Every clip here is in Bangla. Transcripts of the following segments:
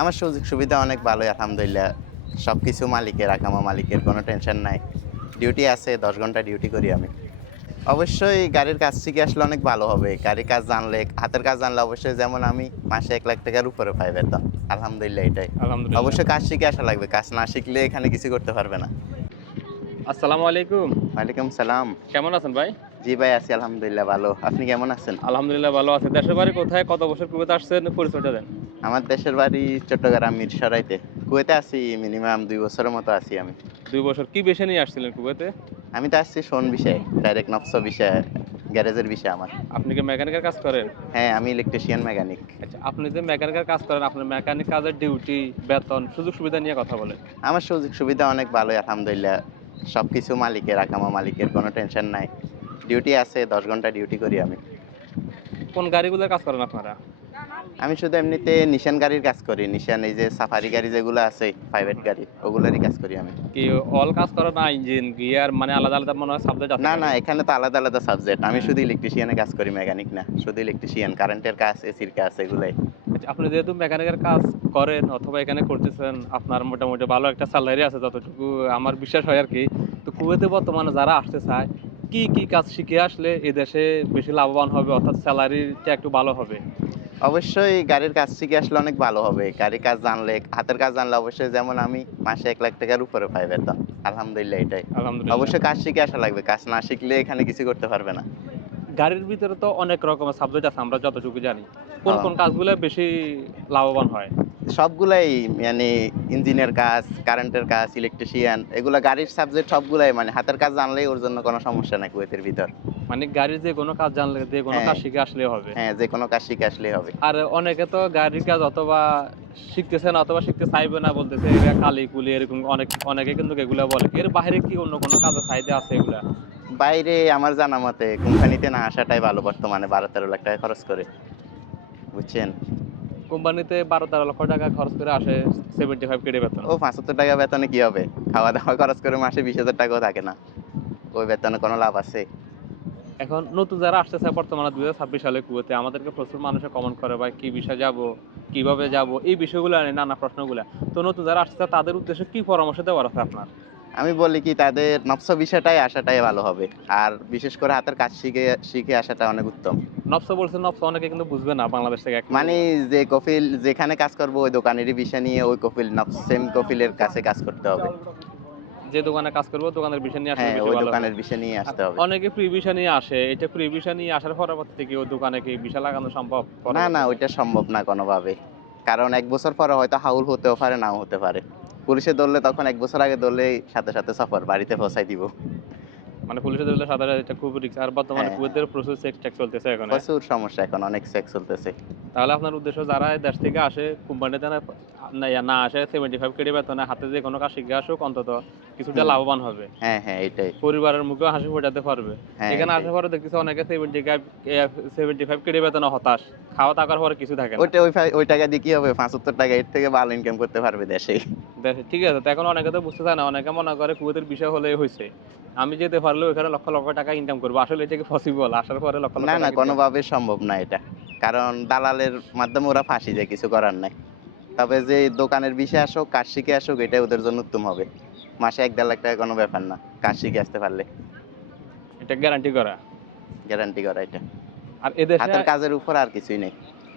আমার সুযোগ সুবিধা অনেক ভালোই আলহামদুলিল্লাহ। সবকিছু মালিকের, আকামা মালিকের, কোনো টেনশন নাই। ডিউটি আছে, ১০ ঘন্টা ডিউটি করি আমি। অবশ্যই গাড়ির কাজ শিখে আসলে অনেক ভালো হবে। গাড়ির কাজ জানলে, হাতের কাজ জানলে অবশ্যই যেমন আমি মাসে ১,০০,০০০ টাকার উপরে পাই বেতন। আলহামদুলিল্লাহ এটাই। আলহামদুলিল্লাহ। অবশ্যই কাজ শিখে আসা লাগবে। কাজ না শিখলে এখানে কিছু করতে পারবে না। আসসালামু আলাইকুম। ওয়ালাইকুম সালাম। কেমন আছেন ভাই? জি ভাই, আছি আলহামদুলিল্লাহ ভালো। আপনি কেমন আছেন? আলহামদুলিল্লাহ ভালো আছি। দেশের বাড়ি কোথায়? কত বছর কুয়েতে আসছেন? পরিচয়টা দেন। আমার দেশের বাড়ি চট্টগ্রাম মিরসরাইতে। কুয়েতে আছি মিনিমাম ২ বছরের মতো আছি আমি। ২ বছর কি পেশা নিয়ে আসছিলেন কুয়েতে? আমি তো আসছি শোন বিষয়ে, ডাইরেক্ট নকশা বিষয়ে, গ্যারেজের বিষয় আমার। আপনি কি মেকানিকের কাজ করেন? হ্যাঁ, আমি ইলেকট্রিশিয়ান মেকানিক। আচ্ছা, আপনি যে মেকানিকের কাজ করেন, আপনার মেকানিক কাজের ডিউটি, বেতন, সুযোগ সুবিধা নিয়ে কথা বলেন। আমার সুযোগ সুবিধা অনেক ভালোই আলহামদুলিল্লাহ। সবকিছু মালিকের, আকামা মালিকের, কোনো টেনশন নাই। ডিউটি আছে, ১০ ঘন্টা ডিউটি করি আমি। কোন গাড়িগুলোর কাজ করেন আপনারা? আমি শুধু এমনিতে নিশান গাড়ির কাজ করি। নিশান এই যে সাফারি গাড়ি যেগুলো আছে, প্রাইভেট গাড়ি, ওগুলারই কাজ করি আমি। কি অল কাজ করেন না ইঞ্জিন, গিয়ার মানে আলাদা আলাদা মনে হয় সাবজেক্ট আছে না, না, গাড়ির? এখানে তো আলাদা, আলাদা সাবজেক্ট। আমি শুধু ইলেকট্রিশিয়ানে কাজ করি, মেকানিক না। শুধু ইলেকট্রিশিয়ান, কারেন্টের কাজ, এসির কাজ এগুলাই। আচ্ছা, আপনি যেহেতু মেকানিকের কাজ করেন অথবা এখানে করতেছেন, আপনার মোটামুটি ভালো একটা স্যালারি আছে যতটুকু আমার বিশ্বাস হয় আরকি। তো কুয়েতে বর্তমানে যারা আসতে চায়, কি কাজ শিখে আসলে এদেশে বেশি লাভবান হবে অর্থাৎ স্যালারিটা একটু ভালো হবে? অবশ্যই গাড়ির কাজ শিখে আসলে অনেক ভালো হবে। গাড়ির কাজ জানলে, হাতের কাজ জানলে অবশ্যই যেমন আমি মাসে ১,০০,০০০ টাকার উপরে পাই বেতন। আলহামদুলিল্লাহ এটাই। আলহামদুলিল্লাহ। অবশ্যই কাজ শিখে আসা লাগবে। কাজ না শিখলে এখানে কিছু করতে পারবে না। গাড়ির ভিতরে তো অনেক রকমের সাবজেক্ট আছে আমরা যতটুকু জানি। কোন হ্যাঁ, কাজগুলা বেশি লাভবান হয়? সবগুলাই মানে ইঞ্জিনের কাজ, কারেন্টের কাজ, ইলেকট্রিশিয়ান এগুলা গাড়ির সাবজেক্ট সবগুলাই মানে হাতের কাজ জানলেই ওর জন্য কোনো সমস্যা নাই কুয়েতের ভিতর। মানে গাড়ির যেকোনো কাজ জানলে যেকোনো হ্যাঁ, কাজ শিখে আসলেই হবে। হ্যাঁ, যেকোনো কাজ শিখে আসলেই হবে। আর অনেকে তো গাড়ির কাজ অথবা শিখতেছে না অথবা শিখতে চাইবে না বলতেছে এরা কালি-কুলি এরকম অনেকে কিন্তু এগুলা বলে। এর বাইরে কি অন্য কোনো কাজের চাহিদা আছে এগুলা? বাইরে আমার জানা মতে কোম্পানিতে না আসাটাই ভালো বর্তমানে ১২-১৩ লাখ টাকা খরচ করে। বুঝছেন? কোম্পানিতে ১২-১৩ লক্ষ টাকা খরচ করে আসে 75 কেডি বেতন। ও ৳৭৫ বেতনে কি হবে? খাওয়া-দাওয়া খরচ করে মাসে ২০,০০০ টাকাও থাকে না। ওই বেতনে কোনো লাভ আছে? এখন নতুন যারা আসতেছে বর্তমানে ২০২৬ সালে কুয়েতে আমাদেরকে প্রচুর মানুষে কমেন্ট করে ভাই কি বিষয়ে যাব, কিভাবে যাব এই বিষয়গুলো নিয়ে নানা প্রশ্নগুলা। তো নতুন যারা আসতেছে তাদের উদ্দেশ্যে কি পরামর্শ দেওয়ার আছে আপনার? আমি বলি কি তাদের নকশা বিষয়টাই আসাটাই ভালো হবে। আর বিশেষ করে হাতের কাজ শিখে শিখে আসাটা অনেক উত্তম। নফসা বলছে নফসা অনেকে কিন্তু বুঝবে না বাংলাদেশ থেকে একটু মানে যে কফিল যেখানে কাজ করবো ওই দোকানেরই বিষয় নিয়ে ওই কফিল সেম কফিলের কাছে কাজ করতে হবে। যে দোকানে কাজ করবো দোকানের বিষয় নিয়ে আসলে হ্যাঁ, বেশি ওই ভালো হবে। দোকানের বিষয় নিয়ে আর আসতে হবে। অনেকে ফ্রি ভিসা নিয়ে আসে। এটা ফ্রি ভিসা নিয়ে আসার পরবর্তীতে কি ওই দোকানে কি ভিসা লাগানো সম্ভব না, না, পরবর্তীতে? ওইটা সম্ভব না কোনোভাবে। কারণ ১ বছর পরে হয়তো হাউল হতেও পারে, নাও হতে পারে। পুলিশে ধরলে তখন ১ বছর আগে ধরলেই সাথে, সাথে সফর বাড়িতে পৌঁছায় দিব। মানে পুলিশে ধরলে সাধারণ এটা খুব রিস্ক। আর বর্তমানে হ্যাঁ, কুয়েতের প্রচুর চেক টেক চলতেছে এখন, হ্যাঁ? প্রচুর সমস্যা এখন অনেক চেক চলতেছে। তাহলে আপনার উদ্দেশ্য যারা এই দেশ থেকে আসে কোম্পানিতে না আসে 75 কেডি বেতনে হাতে যে কোনো কাজ শিখে আসুক অন্তত কিছুটা হুম। লাভবান হবে। হ্যাঁ, হ্যাঁ, এটাই। পরিবারের মুখেও হাসি ফোটাতে পারবে। হ্যাঁ, এখানে এটাই। আসার পরে দেখতেছি অনেকে 75 কেডি বেতনে হতাশ। খাওয়া থাকার পরে কিছু থাকে না। ওইটা ওই টাকা দিয়ে কি হবে? ৳৭৫ এর থেকে ভালো ইনকাম করতে পারবে দেশেই। ঠিক আছে। তো এখন অনেকে তো বুঝতে চায় না। অনেকে মনে করে কুয়েতের বিষয় হলেই হইছে। আমি যেতে পারলেও এখানে লক্ষ, লক্ষ টাকা ইনকাম করব। আসলে এটা কি পসিবল? আসার পরে লক্ষ, না, লক্ষ না, টাকা ইনকাম কোনোভাবে সম্ভব না এটা। কারণ দালালের মাধ্যমে ওরা ফাঁসি যায়, কিছু করার নাই। তবে যে দোকানের বিষয় আসুক, কাজ শিখে আসুক এটাই ওদের জন্য উত্তম হবে। মাসে ১-১.৫ লাখ টাকা কোনো ব্যাপার না। কাজ শিখে আসতে পারলে। এটা গ্যারান্টি করা। গ্যারান্টি করা এটা। আর এদেশে হাতের কাজের উপর আর কিছুই নেই।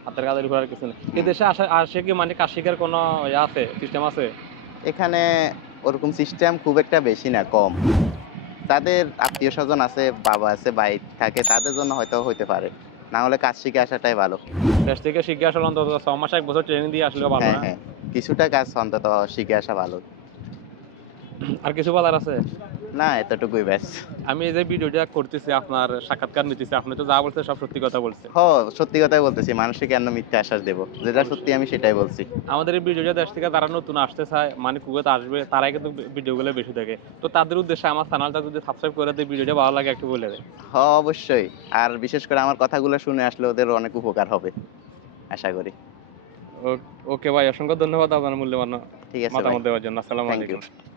হাতের কাজের উপর আর কিছু নেই। হুম। এদেশে আসে কি মানে কাজ শিখার কোনো আছে, সিস্টেম আছে? এখানে ওরকম সিস্টেম খুব একটা বেশি না, কম। তাদের আত্মীয়স্বজন আছে, বাবা আছে, ভাই থাকে তাদের জন্য হয়তো হইতে পারে। না হলে কাজ শিখে আসাটাই ভালো। দেশ থেকে শিখে আসলে অন্তত ৬ মাস ১ বছর ট্রেনিং দিয়ে আসলেও ভালো হ্যাঁ, না? হ্যাঁ। কিছুটা কাজ অন্তত শিখে আসা ভালো। আর কিছু বলার আছে? না, এতটুকুই ব্যাস। আমি এই যে ভিডিওটা করতেছি আপনার সাক্ষাৎকার নিতেছি। আপনি তো যা বলছেন সব সত্যি কথা বলছেন। সত্যি কথাই বলতেছি। মানুষকে কেন মিথ্যা আশ্বাস দেব? যেটা অবশ্যই। সত্যি আমি সেটাই বলছি। আমাদের এই ভিডিওটা দেশ থেকে যারা নতুন আসতে চায় মানে কুয়েতে আসবে তারাই কিন্তু ভিডিওগুলো বেশি দেখে। তো তাদের উদ্দেশ্যে আমার চ্যানেলটা যদি সাবস্ক্রাইব করে দেয় ভিডিওটা ভালো লাগে একটু বলে দেয়। অবশ্যই। আর বিশেষ করে আমার কথাগুলো শুনে আসলে ওদের অনেক উপকার হবে। আশা করি। ও ওকে ভাই অসংখ্য ধন্যবাদ আপনার মূল্যবান ঠিক আছে ভাই। মতামত দেওয়ার জন্য। আসসালামু থ্যাংক ইউ। আলাইকুম।